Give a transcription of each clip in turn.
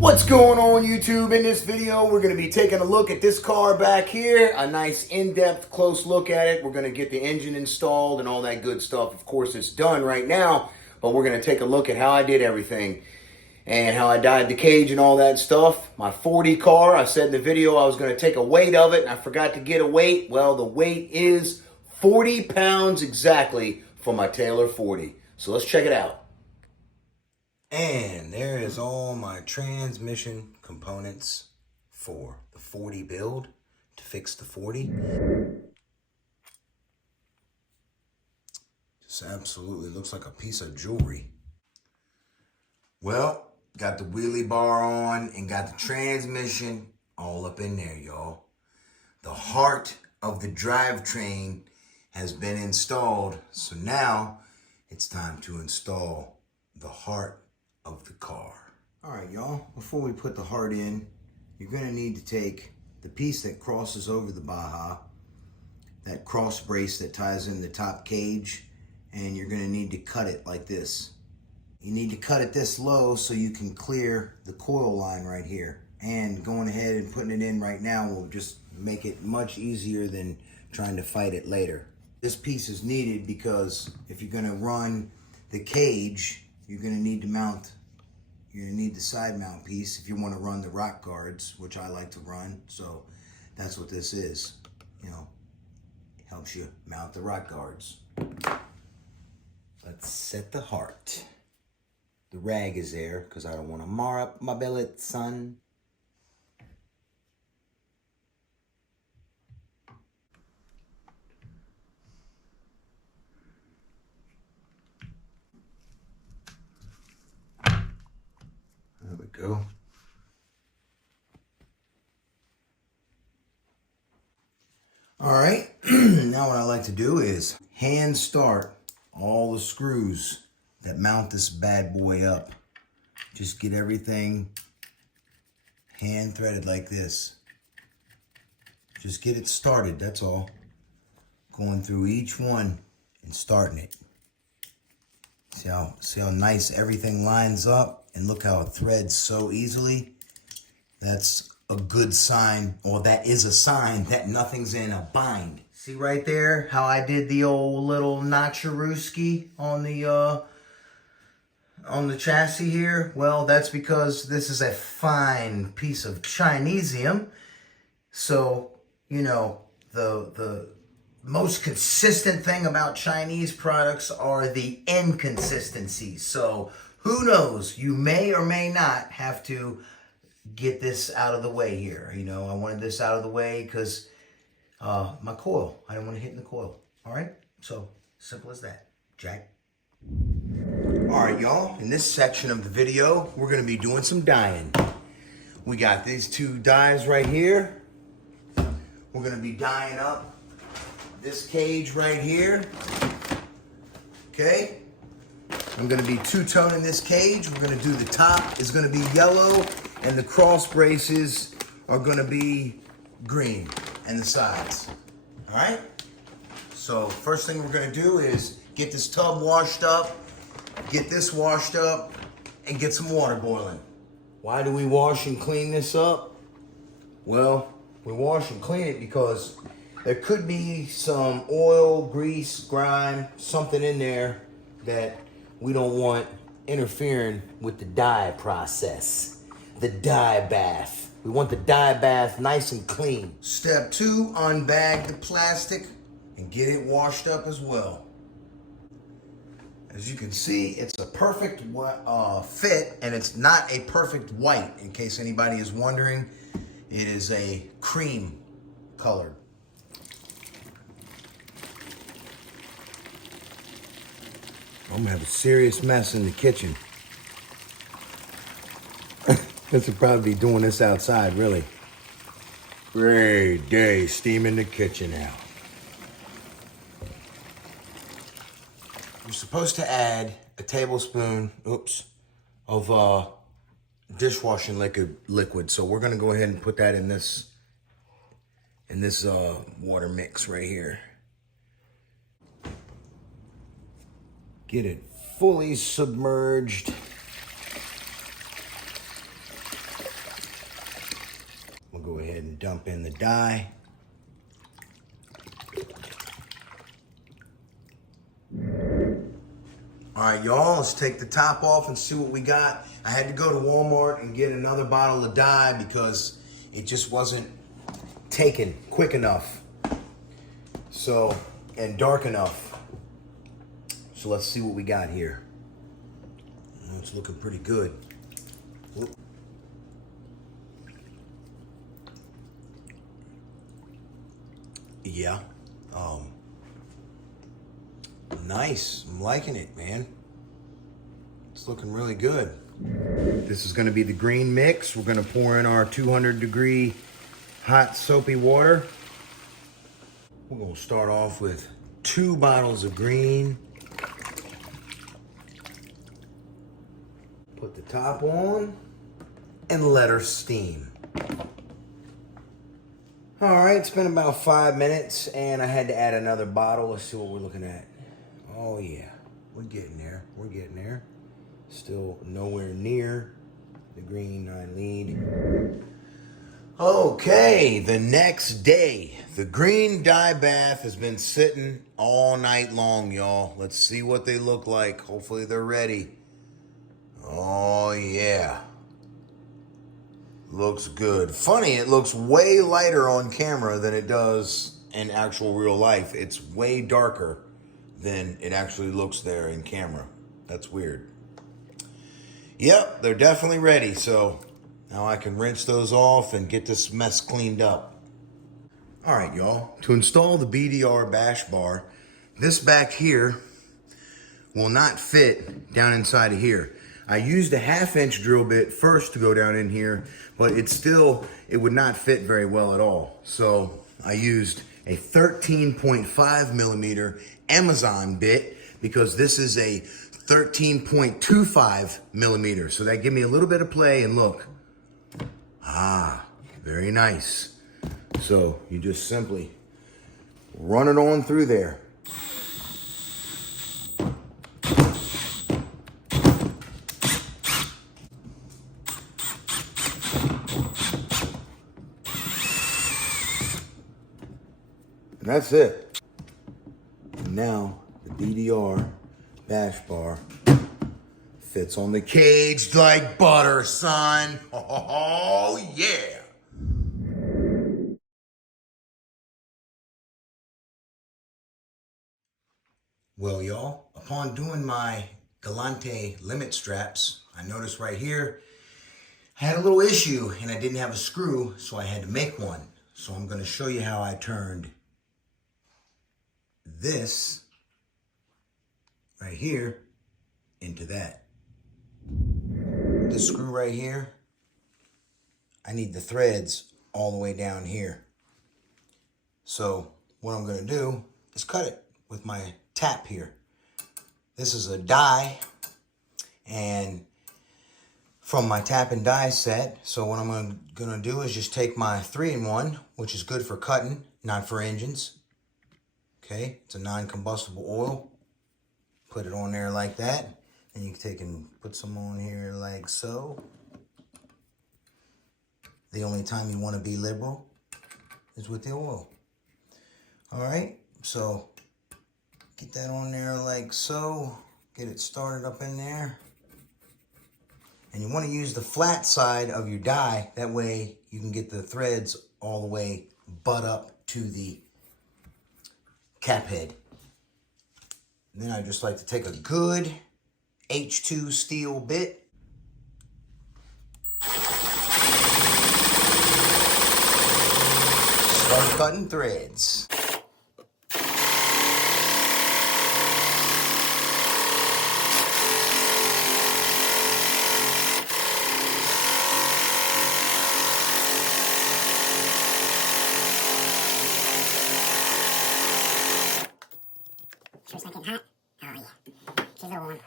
What's going on YouTube? In this video, we're going to be taking a look at this car back here. A nice in-depth close look at it. We're going to get the engine installed and all that good stuff. Of course, it's done right now, but we're going to take a look at how I did everything and how I dyed the cage and all that stuff. My 40 car, I said in the video I was going to take a weight of it and I forgot to get a weight. Well, the weight is 40 pounds exactly for my Taylor 40. So let's check it out. And there is all my transmission components for the 40 build to fix the 40. Just absolutely looks like a piece of jewelry. Well, got the wheelie bar on and got the transmission all up in there, y'all. The heart of the drivetrain has been installed. So now it's time to install the heart of the car. All right, y'all, before we put the heart in, you're gonna need to take the piece that crosses over the Baja, that cross brace that ties in the top cage, and you're gonna need to cut it like this. You need to cut it this low so you can clear the coil line right here. And going ahead and putting it in right now will just make it much easier than trying to fight it later. This piece is needed because if you're gonna run the cage, you're gonna need to mount, you're gonna need the side mount piece if you wanna run the rock guards, which I like to run. So that's what this is. You know, it helps you mount the rock guards. Let's set the heart. The rag is there because I don't wanna mar up my billet, son. There we go. All right, now what I like to do is hand start all the screws that mount this bad boy up. Just get everything hand threaded like this. Just get it started, that's all. Going through each one and starting it. See how nice everything lines up? And look how it threads so easily. That's a good sign, or that is a sign that nothing's in a bind. See right there how I did the old little notcherooski on the chassis here? Well, that's because this is a fine piece of Chinesium. So, you know, the most consistent thing about Chinese products are the inconsistencies. So who knows, you may or may not have to get this out of the way here. You know, I wanted this out of the way because my coil, I don't want to hit in the coil. All right, so simple as that, Jack. All right, y'all, in this section of the video, we're gonna be doing some dyeing. We got these two dyes right here. We're gonna be dyeing up this cage right here, okay? I'm gonna be two-toning this cage. We're gonna do the top is gonna be yellow and the cross braces are gonna be green and the sides, all right? So first thing we're gonna do is get this tub washed up, get this washed up, and get some water boiling. Why do we wash and clean this up? Well, we wash and clean it because there could be some oil, grease, grime, something in there that we don't want interfering with the dye process, the dye bath. We want the dye bath nice and clean. Step 2, unbag the plastic and get it washed up as well. As you can see, it's a perfect fit, and it's not a perfect white, in case anybody is wondering. It is a cream color. I'm gonna have a serious mess in the kitchen. This will probably be doing this outside, really. Great day steaming the kitchen out. You're supposed to add a tablespoon, of dishwashing liquid. So we're gonna go ahead and put that in this water mix right here. Get it fully submerged. dump in the dye. All right, y'all, let's take the top off and see what we got. I had to go to Walmart and get another bottle of dye because it just wasn't taken quick enough. So, and dark enough. So let's see what we got here. It's looking pretty good. Whoop. Yeah. Nice. I'm liking it, man. It's looking really good. This is going to be the green mix. We're going to pour in our 200-degree hot soapy water. We're going to start off with 2 bottles of green. Put the top on and let her steam. All right, it's been about 5 minutes and I had to add another bottle. Let's see what we're looking at. Oh yeah, we're getting there. We're getting there. Still nowhere near the green I need. Okay, the next day. The green dye bath has been sitting all night long, y'all. Let's see what they look like. Hopefully they're ready. Oh yeah. Looks good. Funny, it looks way lighter on camera than it does in actual real life. It's way darker than it actually looks there in camera. That's weird. Yep, they're definitely ready. So now I can rinse those off and get this mess cleaned up. All right, y'all. To install the BDR bash bar, this back here will not fit down inside of here. I used a 1/2-inch drill bit first to go down in here, but it would not fit very well at all. So I used a 13.5 millimeter Amazon bit because this is a 13.25 millimeter. So that give me a little bit of play and look. Ah, very nice. So you just simply run it on through there. And that's it. Now the BDR bash bar fits on the cage like butter, son. Oh yeah. Well, y'all, upon doing my Galante limit straps, I noticed right here, I had a little issue and I didn't have a screw, so I had to make one. So I'm going to show you how I turned this right here into that. This screw right here, I need the threads all the way down here. So what I'm going to do is cut it with my tap here. This is a die and from my tap and die set. So what I'm gonna do is just take my 3-in-1, which is good for cutting, not for engines. Okay, it's a non-combustible oil. Put it on there like that. And you can take and put some on here like so. The only time you want to be liberal is with the oil. All right, so get that on there like so. Get it started up in there. And you want to use the flat side of your die. That way you can get the threads all the way butt up to the cap head. And then I just like to take a good H2 steel bit. Start cutting threads. She's not getting hot. Oh yeah. She's a little warm.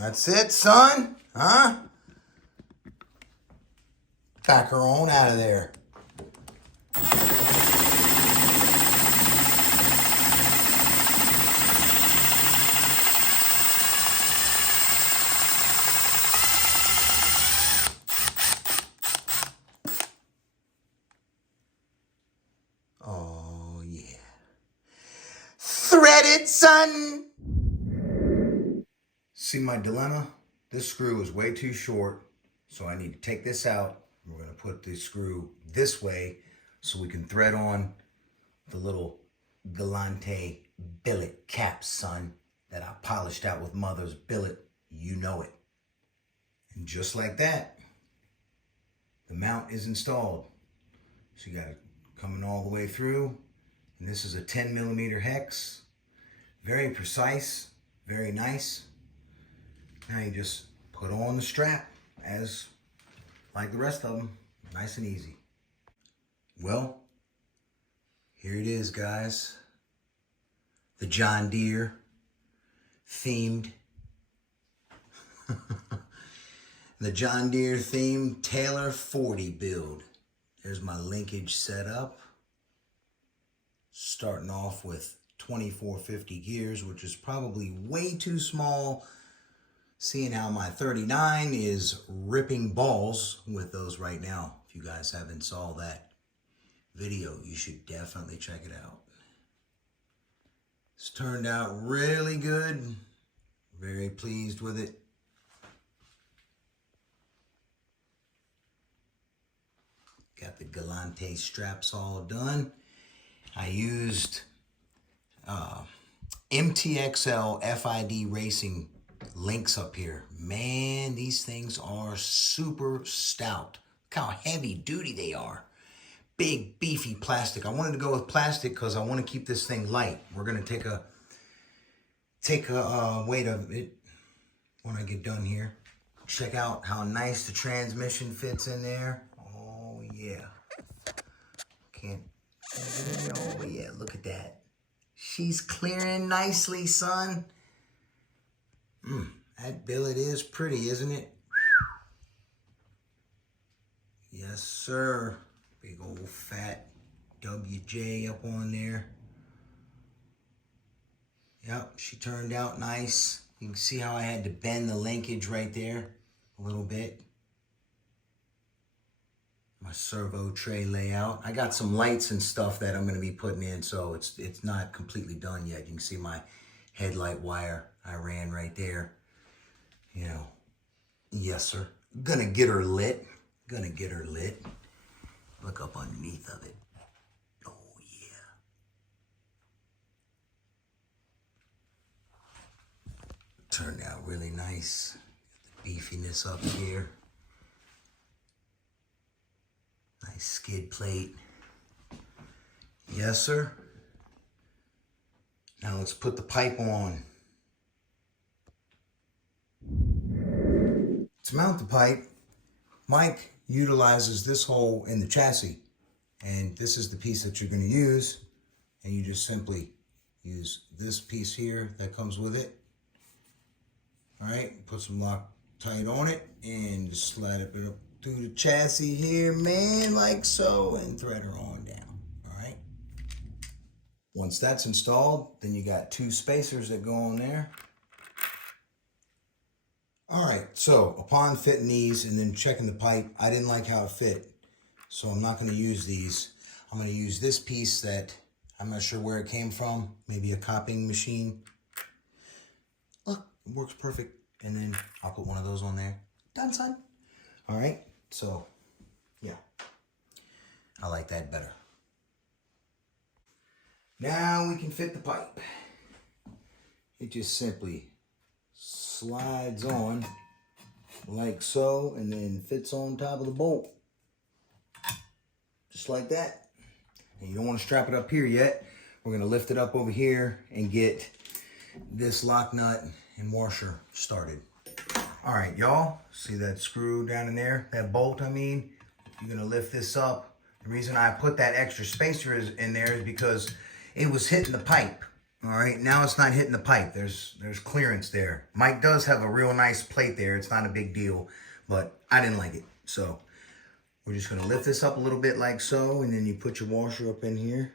That's it, son. Huh? Back her on out of there. Oh, yeah. Threaded, son! See my dilemma? This screw is way too short, so I need to take this out. We're going to put the screw this way so we can thread on the little Galante billet cap, son, that I polished out with Mother's billet. You know it. And just like that, the mount is installed. So you got it coming all the way through. And this is a 10 millimeter hex. Very precise, very nice. Now you just put on the strap as like the rest of them, nice and easy. Well, here it is, guys. The John Deere themed, the John Deere themed Taylor 40 build. There's my linkage set up. Starting off with 2450 gears, which is probably way too small, seeing how my 39 is ripping balls with those right now. If you guys haven't saw that video, you should definitely check it out. It's turned out really good. Very pleased with it. Got the Galante straps all done. I used MTXL FID Racing links up here. Man, these things are super stout. Look how heavy duty they are. Big, beefy plastic. I wanted to go with plastic because I want to keep this thing light. We're going to take a weight of it when I get done here. Check out how nice the transmission fits in there. Oh, yeah. Can't get in there. Oh, yeah. Look at that. She's clearing nicely, son. That billet is pretty, isn't it? Yes, sir. Big old fat WJ up on there. Yep, she turned out nice. You can see how I had to bend the linkage right there a little bit. My servo tray layout. I got some lights and stuff that I'm going to be putting in, so it's not completely done yet. You can see my headlight wire I ran right there. You know, yes, sir. Gonna get her lit. Gonna get her lit. Look up underneath of it. Oh, yeah. Turned out really nice. Got the beefiness up here. Nice skid plate. Yes, sir. Now let's put the pipe on. To mount the pipe, Mike utilizes this hole in the chassis. And this is the piece that you're going to use. And you just simply use this piece here that comes with it. All right, put some Loctite on it and just slide it up through the chassis here, man, like so, and thread her on down. All right. Once that's installed, then you got two spacers that go on there. All right, so upon fitting these and then checking the pipe, I didn't like how it fit. So I'm not going to use these. I'm going to use this piece that I'm not sure where it came from. Maybe a copying machine. Look, it works perfect. And then I'll put one of those on there. Done, son. All right, so yeah, I like that better. Now we can fit the pipe. It just simply slides on like so and then fits on top of the bolt. Just like that. And you don't want to strap it up here yet. We're going to lift it up over here and get this lock nut and washer started. All right, y'all. See that screw down in there? That bolt, I mean. You're going to lift this up. The reason I put that extra spacer in there is because it was hitting the pipe. All right, now it's not hitting the pipe. There's clearance there. Mike does have a real nice plate there. It's not a big deal, but I didn't like it. So We're just gonna lift this up a little bit like so, and then you put your washer up in here.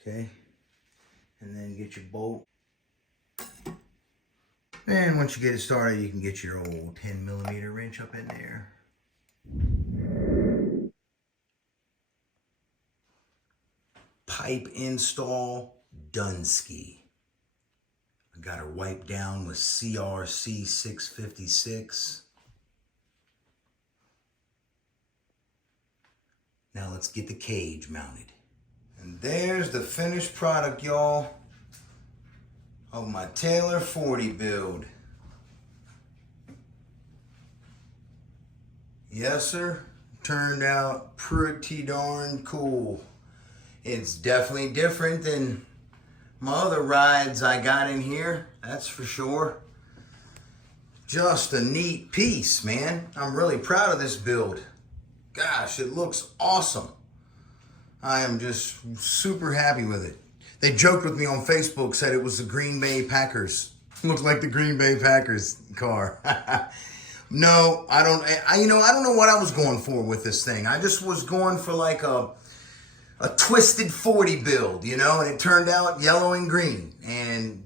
Okay. And then get your bolt. And once you get it started, you can get your old 10mm wrench up in there. Pipe install Dunsky. I got her wiped down with CRC 656. Now let's get the cage mounted. And there's the finished product, y'all, of my Taylor 40 build. Yes, sir. Turned out pretty darn cool. It's definitely different than my other rides I got in here, that's for sure. Just a neat piece, man. I'm really proud of this build. Gosh, it looks awesome. I am just super happy with it. They joked with me on Facebook, said it was the Green Bay Packers. Looked like the Green Bay Packers car. No, I don't know what I was going for with this thing. I just was going for like a twisted 40 build, you know, and it turned out yellow and green. And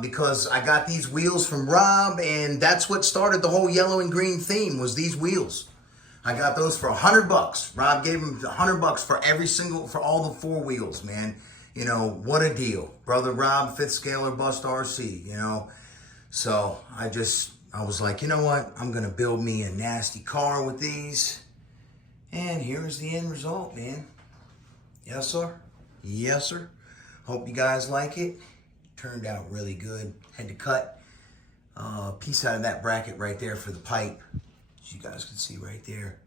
because I got these wheels from Rob, and that's what started the whole yellow and green theme, was these wheels. I got those for $100. Rob gave him $100 for all the 4 wheels, man. You know, what a deal. Brother Rob, 5th Scale or Bust RC, you know. So I was like, you know what? I'm going to build me a nasty car with these. And here's the end result, man. Yes, sir. Yes, sir. Hope you guys like it. Turned out really good. Had to cut a piece out of that bracket right there for the pipe. As you guys can see right there.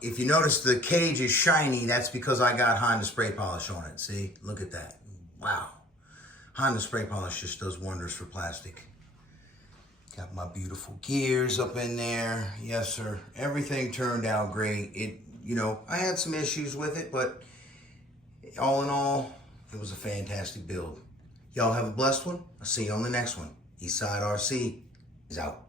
If you notice the cage is shiny, that's because I got Honda spray polish on it. See? Look at that. Wow. Honda spray polish just does wonders for plastic. Got my beautiful gears up in there. Yes, sir. Everything turned out great. I had some issues with it, but all in all, it was a fantastic build. Y'all have a blessed one. I'll see you on the next one. Eastside RC is out.